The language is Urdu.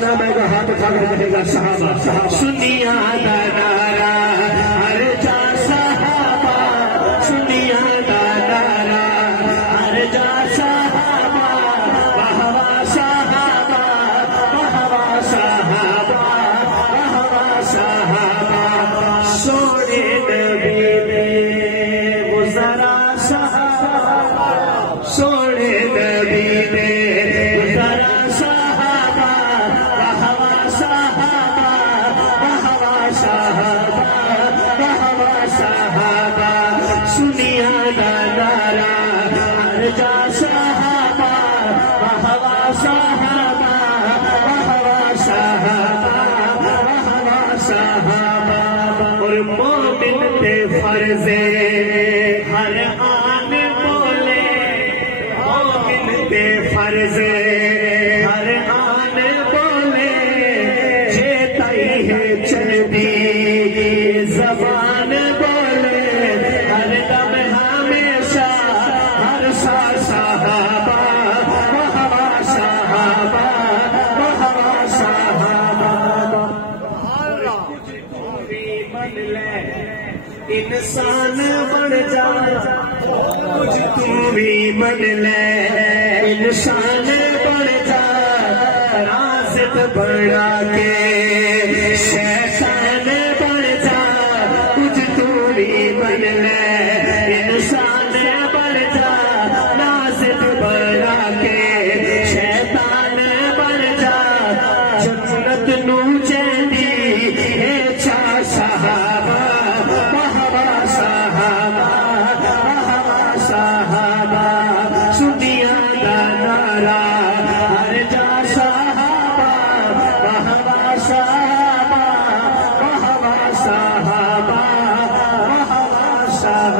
صحابہ نام ہے گا ہاتھ اٹھا کر کہے گا صحابہ سنیا دا نارا ہر جا صحابہ سنیا دا نارا ہر جا صحابہ بہوا صحابہ بہوا صحابہ بہوا صحابہ سونے نبی نے گزرا صحابہ سونے نبی نے سنیا دا نارا ہر جا صحابہ بہوا صحابہ بہوا صحابہ بہوا صحابہ اور مومن پہ فرض ہر آن بولے مومن پہ فرض ہر آن بولے جیتائی ہے چل دی زبان بولے ہر دم ہمیشہ ہر سا صحابہ بہوا صحابہ بہوا صحابہ بھی بن لے انسان بن جا کچھ تو بھی بن لے انسان بن جا رازق بڑھا کے شیطان بن جا کچھ تو بھی بن لے انسان بن جا رازق بڑھا کے شیطان بن جا جنت نو چینی اے چا صحابہ بہوا صحابہ بہوا صحابہ سنیا دا نارا ہر جا صحابہ بہوا صحابہ بہوا صحابہ بہوا صحابہ